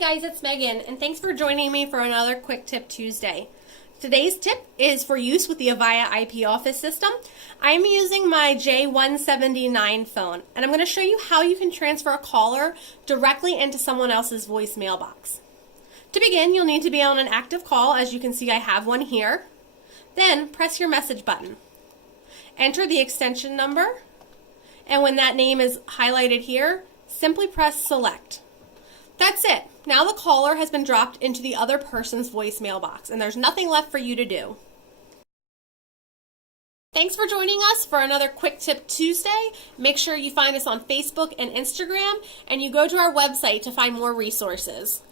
guys, it's Megan, and thanks for joining me for another Quick Tip Tuesday. Today's tip is for use with the Avaya IP Office system. I'm using my J179 phone, and I'm going to show you how you can transfer a caller directly into someone else's voicemail box. To begin, you'll need to be on an active call. As you can see, I have one here. Then press your message button. Enter the extension number, and when that name is highlighted here, simply press select. That's it. Now the caller has been dropped into the other person's voicemail box, and there's nothing left for you to do. Thanks for joining us for another Quick Tip Tuesday. Make sure you find us on Facebook and Instagram, and you go to our website to find more resources.